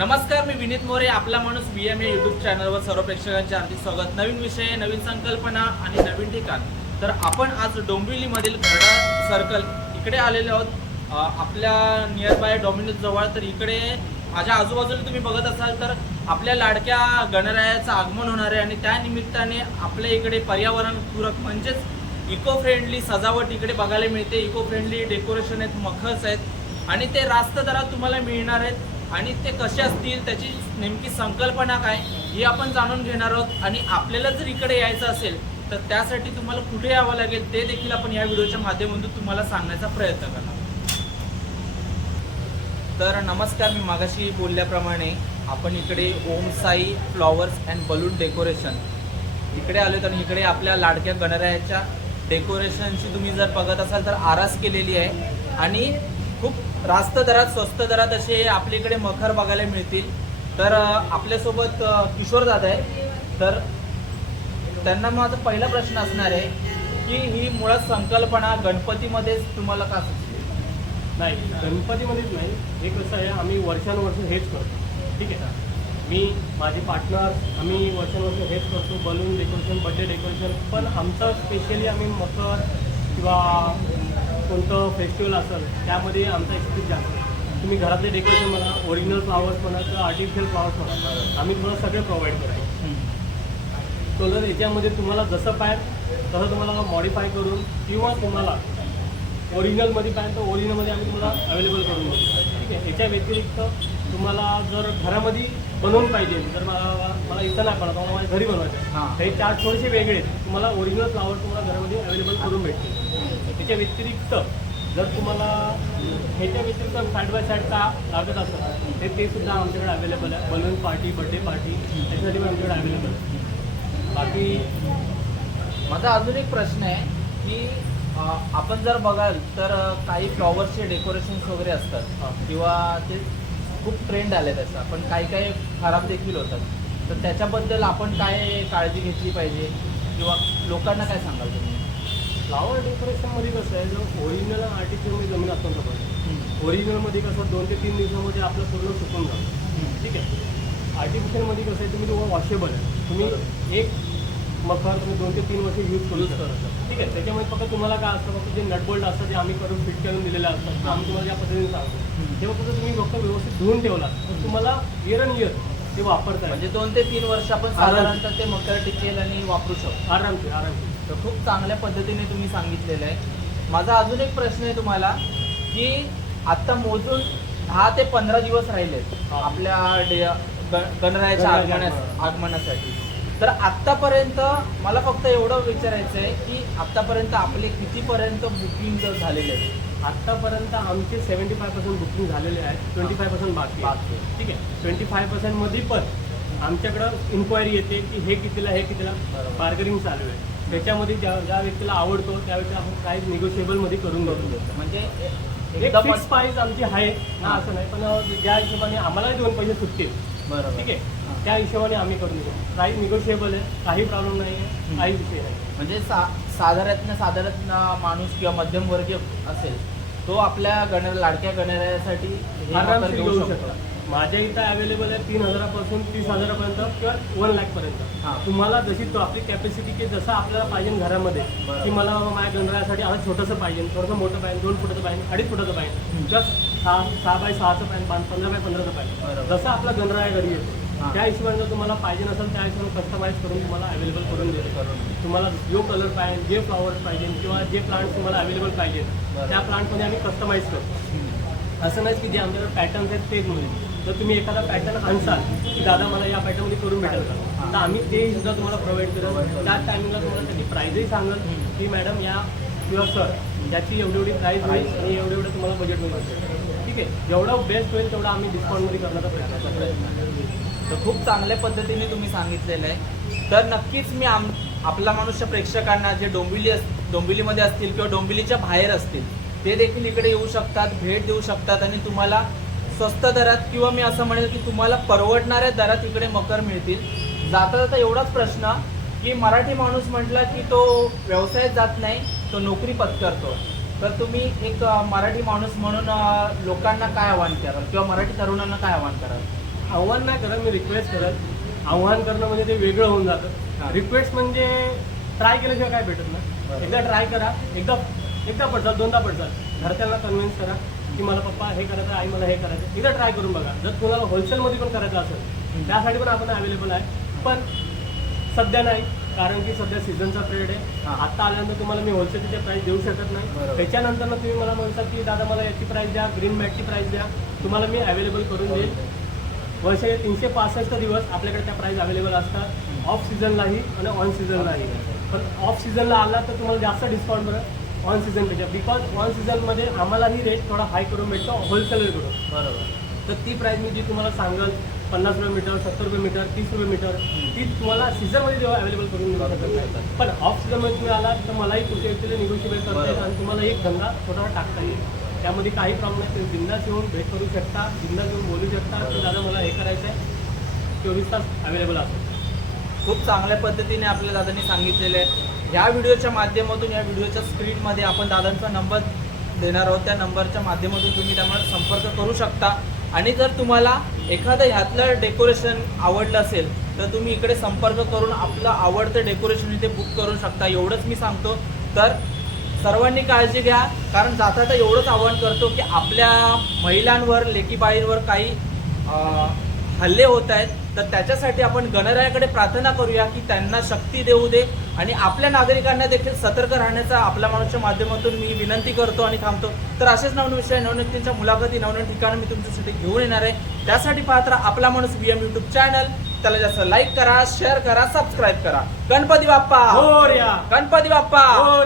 नमस्कार मी विनीत मोरे आपला माणूस बी एम ए यूट्यूब चॅनलवर सर्व प्रेक्षकांचे हार्दिक स्वागत. नवीन विषय नवीन संकल्पना आणि नवीन ठिकाण. तर आपण आज डोंबिवलीमधील घरडा सर्कल इकडे आलेले आहोत. आपल्या नियर बाय डॉमिनोज जवळ तर इकडे माझ्या आजूबाजूला तुम्ही बघत असाल तर आपल्या लाडक्या गणरायाचं आगमन होणार आहे आणि त्या निमित्ताने आपल्या इकडे पर्यावरणपूरक म्हणजेच इको फ्रेंडली सजावट इकडे बघायला मिळते. इको फ्रेंडली डेकोरेशन आहेत मखर्स आहेत. आणि ते रास्त दरात तुम्हाला मिळणार आहेत. आणि ते कसे असतील त्याची नेमकी संकल्पना काय ही आपण जाणून घेणार आहोत. आणि आपल्याला जर इकडे यायचं असेल तर त्यासाठी तुम्हाला कुठे यावं लागेल ते देखील आपण या व्हिडिओच्या माध्यमातून तुम्हाला सांगण्याचा प्रयत्न करणार तर नमस्कार मी मागाशी बोलल्याप्रमाणे आपण इकडे Om Sai flowers and balloon decoration इकडे आलो तर इकडे आपल्या लाडक्या गणरायाच्या डेकोरेशनची तुम्ही जर बघत असाल तर आरास केलेली आहे. आणि खूप रास्त दरात स्वस्त दरात असे आपल्या इकडे मखर बघायला मिळतील. तर आपल्यासोबत किशोर दादा आहे तर त्यांना माझा पहिला प्रश्न असणार आहे की ही मुळात संकल्पना गणपतीमध्येच तुम्हाला का सुचली? नाही गणपतीमध्येच नाही. हे कसं आहे आम्ही वर्षानुवर्ष हेच करतो. ठीक आहे मी माझे पार्टनर आम्ही वर्षानुवर्ष हेच करतो. बलून डेकोरेशन बड्डे डेकोरेशन पण आमचं स्पेशली आम्ही मकर किंवा कोणतं फेस्टिवल असेल त्यामध्ये आमचा एक्सपिरियन्स जास्त आहे. तुम्ही घरातले डेकोरेशन म्हणा ओरिजिनल फ्लावर्स म्हणा किंवा आर्टिफिशियल फ्लावर्स म्हणा आम्ही तुम्हाला सगळे प्रोव्हाइड करायचे कलर जर याच्यामध्ये तुम्हाला जसं पाहिजे तसं तुम्हाला मॉडिफाय करून किंवा तुम्हाला ओरिजिनलमध्ये पाहिजे तर ओरिजिनलमध्ये आम्ही तुम्हाला अवेलेबल करून देतो. ठीक आहे? याच्या व्यतिरिक्त तुम्हाला जर घरामध्ये बनवून पाहिजे जर मला मला इथं नाही पडत मला माझ्या घरी बनवायचं हां. हे चार्ज थोडेसे वेगळे आहेत. तुम्हाला ओरिजिनल फ्लावर तुम्हाला घरामध्ये अवेलेबल करून भेटतील. त्याच्या व्यतिरिक्त जर तुम्हाला ह्याच्या व्यतिरिक्त साईड बाय साईड का लागत असेल ते ते सुद्धा आमच्याकडे अवेलेबल आहे. बलून पार्टी बड्डे पार्टी त्याच्यासाठी पण आमच्याकडे अवेलेबल आहे. बाकी माझा अजून एक प्रश्न आहे की आपण जर बघाल तर काही फ्लॉवरचे डेकोरेशन्स वगैरे असतात. किंवा ते खूप ट्रेंड आले त्याचा. पण काही काही खराब देखील होतात. तर त्याच्याबद्दल आपण काय काळजी घेतली पाहिजे? किंवा लोकांना काय सांगाल तुम्ही? फ्लावर डेकोरेशनमध्ये कसं आहे जो ओरिजिनल आर्टिफिशियलमध्ये जमीन असतो ना पण ओरिजिनलमध्ये कसं दोन ते तीन दिवसामध्ये आपलं पूर्ण सुकून जातं. ठीक आहे? आर्टिफिशियलमध्ये कसं आहे तुम्ही वॉशेबल आहे तुम्ही एक मखर तुम्ही दोन ते तीन वर्ष यूज करू शकता. ठीक आहे त्याच्यामध्ये फक्त तुम्हाला काय असतं फक्त जे नटबोल्ट असतं ते आम्ही करून फिट करून दिलेले असतात आम्ही तुम्हाला या पद्धतीने सांगतो. तेव्हा फक्त तुम्ही फक्त व्यवस्थित धुवून ठेवला तर तुम्हाला इयर अँड इयर ते वापरता म्हणजे दोन ते तीन वर्ष आपण साधारणतः ते मकर टिकेल आणि वापरू शकतो. आरामशीर आरामशीर तर खूप चांगल्या पद्धतीने तुम्ही सांगितलेलं आहे. माझा अजून एक प्रश्न आहे तुम्हाला की आत्ता मोजून दहा ते पंधरा दिवस राहिलेत. आपल्या गणरायाच्या गणरायाच्या आगमना आगमनासाठी. तर आत्तापर्यंत मला फक्त एवढं विचारायचं आहे की आत्तापर्यंत आपले कितीपर्यंत बुकिंग झालेले आहेत? आत्तापर्यंत आमचे सेवन्टी फाय पर्सेंट बुकिंग झालेले आहेत ट्वेंटी फाय पर्सेंट बाकी आहे. ठीक आहे? ट्वेंटी फाय पर्सेंटमध्ये पण आमच्याकडं इन्क्वायरी येते की हे कितीला हे कितीला. बार्गेनिंग चालू आहे. त्याच्यामध्ये ज्या ज्या व्यक्तीला आवडतो त्या व्यक्तीला आपण प्राईस निगोशिएबलमध्ये करून देतो. म्हणजे एक एकदम फिक्स प्राईस आमची आहे. ना. असं नाही. पण ज्या हिशोबाने आम्हाला दोन पैसे सुटतील ठीक आहे. त्या हिशोबाने आम्ही करून देतो प्राईस निगोशिएबल आहे काही प्रॉब्लेम नाही आहे. काही विषय नाही. म्हणजे सा साधारण साधारण माणूस किंवा मध्यमवर्गीय असेल तो आपल्या गण लाडक्या गणरायासाठी हे घेऊ घेऊ शकतो. शकता. माझ्या इथं अवेलेबल आहे तीन हजारापासून तीस हजारापर्यंत किंवा वन लॅकपर्यंत हां. तुम्हाला जशी तो आपली कॅपॅसिटी की जसं आपल्याला पाहिजे घरामध्ये. की मला माझ्या गणरायासाठी असं छोटंसं पाहिजे थोडंसं मोठं पाहिजे दोन फुटाचं पाहिजे अडीच फुटाचं पाहिजे. जस्ट सहा सहा बाय सहाचं पाहिजे पाच- पंधरा बाय पंधराचं पाहिजे. जसं आपला गणराया घरी येतो. त्या हिशोबाने जर तुम्हाला पाहिजे नसेल त्या हिशोबाने कस्टमाइज करून तुम्हाला अवेलेबल करून देतो तुम्हाला जो कलर पाहिजे जे फ्लॉवर्स पाहिजे किंवा जे प्लांट्स तुम्हाला अवेलेबल पाहिजे. त्या प्लांटमध्ये आम्ही कस्टमाइज करतो असं नाही की जे आमच्याकडे पॅटर्न्स आहेत तेच मिळेल जर तुम्ही एखादा पॅटर्न आणसाल की दादा मला या पॅटर्नमध्ये करून भेटेल का. तर आम्ही ते सुद्धा तुम्हाला प्रोव्हाइड करू. त्याच टायमिंगला तुम्हाला त्याची प्राईजही हम्म. की मॅडम या किंवा सर याची एवढी एवढी प्राईस होईल. आणि एवढं एवढं तुम्हाला बजेट मिळेल ठीक आहे जेवढं बेस्ट होईल तेवढं आम्ही डिस्काउंटमध्ये करण्याचा प्रयत्न करतो. तर खूप चांगल्या पद्धतीने तुम्ही सांगितलेलं आहे तर नक्कीच मी आम आपला मनुष्य प्रेक्षकांना जे डोंबिवली अस डोंबिवलीमध्ये असतील किंवा डोंबिवलीच्या बाहेर असतील ते देखील इकडे येऊ शकतात भेट देऊ शकतात आणि तुम्हाला स्वस्त दरात किंवा मी असं म्हणेल की तुम्हाला परवडणाऱ्या दरात इकडे मकर मिळतील. जाता जाता एवढाच प्रश्न की मराठी माणूस म्हटला की तो व्यवसायात जात नाही तो नोकरी पत्करतो तर तुम्ही एक मराठी माणूस म्हणून लोकांना काय आव्हान कराल किंवा मराठी तरुणांना काय आव्हान कराल? आव्हान नाही करत मी रिक्वेस्ट करत. आव्हान करणं म्हणजे ते वेगळं होऊन. जातं. रिक्वेस्ट म्हणजे ट्राय केल्याशिवाय काय भेटत ना. एकदा ट्राय करा एकदा एकदा पडचाल दोनदा पडचाल. घरच्यांना कन्व्हिन्स करा. की मला पप्पा हे करायचं आई मला हे करायचं एकदा ट्राय करून बघा. जर तुम्हाला होलसेलमध्ये पण करायचं असेल त्यासाठी पण आपण अवेलेबल आहे. पण सध्या नाही कारण की सध्या सीझनचा पिरियड आहे. आता आल्यानंतर तुम्हाला मी होलसेलचे प्राईस देऊ शकत नाही. त्याच्यानंतर ना तुम्ही मला म्हणता की दादा मला याची प्राईस द्या ग्रीन मॅटची प्राईस द्या. तुम्हाला मी अवेलेबल करून देईल. वर्षाचे तीनशे पासष्ट दिवस आपल्याकडे त्या प्राईस अवेलेबल असतात. ऑफ सीझनलाही आणि ऑन सीझनलाही पण ऑफ सीझनला आला तर तुम्हाला जास्त डिस्काउंट मिळेल. ऑन सीझनपेक्षा बिकॉज ऑन सीझनमध्ये आम्हालाही रेट थोडा हाय करून भेटतो होलसेलरकडून बरोबर. तर ती प्राईस मी जी तुम्हाला सांगल पन्नास रुपये मीटर सत्तर रुपये मीटर तीस रुपये मीटर ती तुम्हाला सीझनमध्ये जेव्हा अवेलेबल करून देऊ शकत नाही. पण ऑफ सीझनमध्ये तुम्ही आला तर मलाही कुठे निगोशिएबल करता येईल. आणि तुम्हाला एक धंदा छोटा टाकता येईल. त्यामध्ये काही प्रॉब्लेम नाही तुम्ही बिंदास येऊन भेट करू शकता बिंदास येऊन बोलू शकता. की दादा मला हे करायचं आहे चोवीस तास अवेलेबल असतो. खूप चांगल्या पद्धतीने आपल्या दादांनी सांगितलेलं आहे. ह्या व्हिडिओच्या माध्यमातून या व्हिडिओच्या स्क्रीनमध्ये आपण दादांचा नंबर देणार आहोत. त्या नंबरच्या माध्यमातून तुम्ही त्यामुळे संपर्क करू शकता. आणि जर तुम्हाला एखादं ह्यातलं डेकोरेशन आवडलं असेल तर तुम्ही इकडे संपर्क करून आपलं आवडतं डेकोरेशन इथे बुक करू शकता. एवढंच मी सांगतो. तर सर्वांनी काळजी घ्या. कारण जाता तर एवढंच आवाहन करतो की आपल्या महिलांवर लेकीबाईंवर काही हल्ले होत आहेत तर त्याच्यासाठी आपण गणरायाकडे प्रार्थना करूया की त्यांना शक्ती देऊ दे आणि आपल्या नागरिकांना देखील सतर्क राहण्याचा आपल्या माणूसच्या माध्यमातून मी विनंती करतो आणि थांबतो. तर असेच नवनवीन विषय नवनवीनच्या मुलाखती नवनवीन ठिकाणं मी तुमच्यासाठी घेऊन येणार आहे. त्यासाठी पाहत राहा आपला माणूस व्ही एम युट्यूब चॅनल त्याला जास्त लाईक करा शेअर करा सबस्क्राईब करा. गणपती बाप्पा! हो गणपती बाप्पा! हो